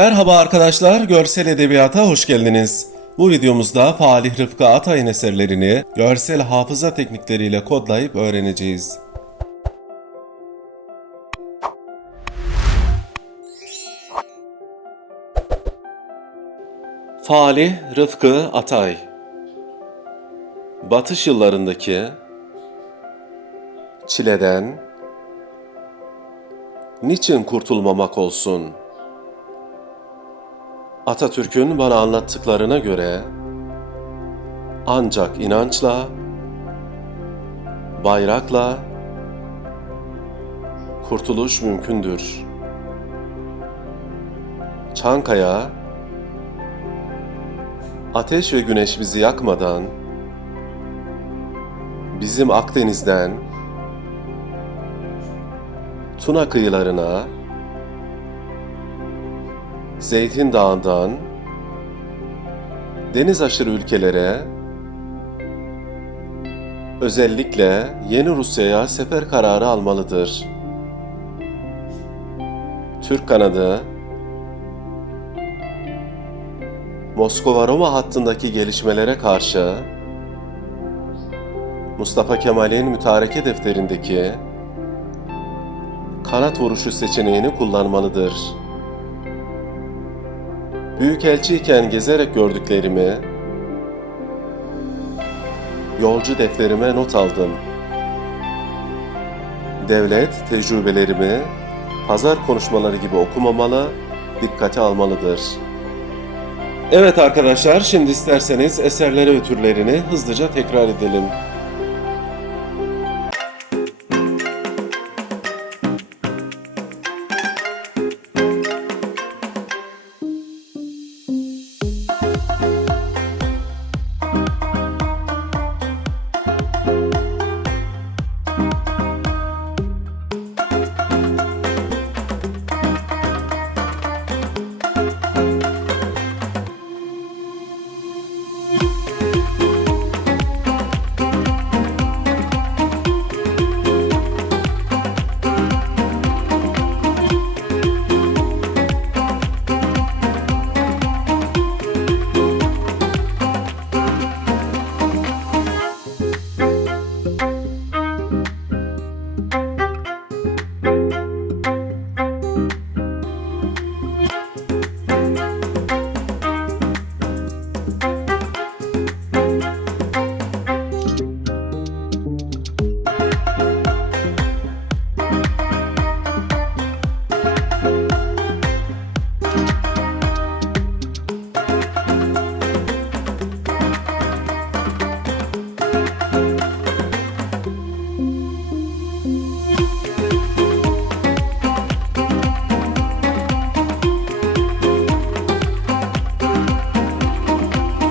Merhaba arkadaşlar, Görsel Edebiyat'a hoş geldiniz. Bu videomuzda Falih Rıfkı Atay'ın eserlerini görsel hafıza teknikleriyle kodlayıp öğreneceğiz. Falih Rıfkı Atay Batış yıllarındaki çileden niçin kurtulmamak olsun?'' Atatürk'ün bana anlattıklarına göre ancak inançla, bayrakla kurtuluş mümkündür. Çankaya, ateş ve güneş bizi yakmadan, bizim Akdeniz'den Tuna kıyılarına, Zeytin Dağı'ndan deniz aşırı ülkelere özellikle yeni Rusya'ya sefer kararı almalıdır. Türk kanadı Moskova-Roma hattındaki gelişmelere karşı Mustafa Kemal'in mütareke defterindeki kanat vuruşu seçeneğini kullanmalıdır. Büyükelçiyken gezerek gördüklerimi yolcu defterime not aldım. Devlet tecrübelerimi pazar konuşmaları gibi okumamalı, dikkate almalıdır. Evet arkadaşlar, şimdi isterseniz eserleri ve türlerini hızlıca tekrar edelim.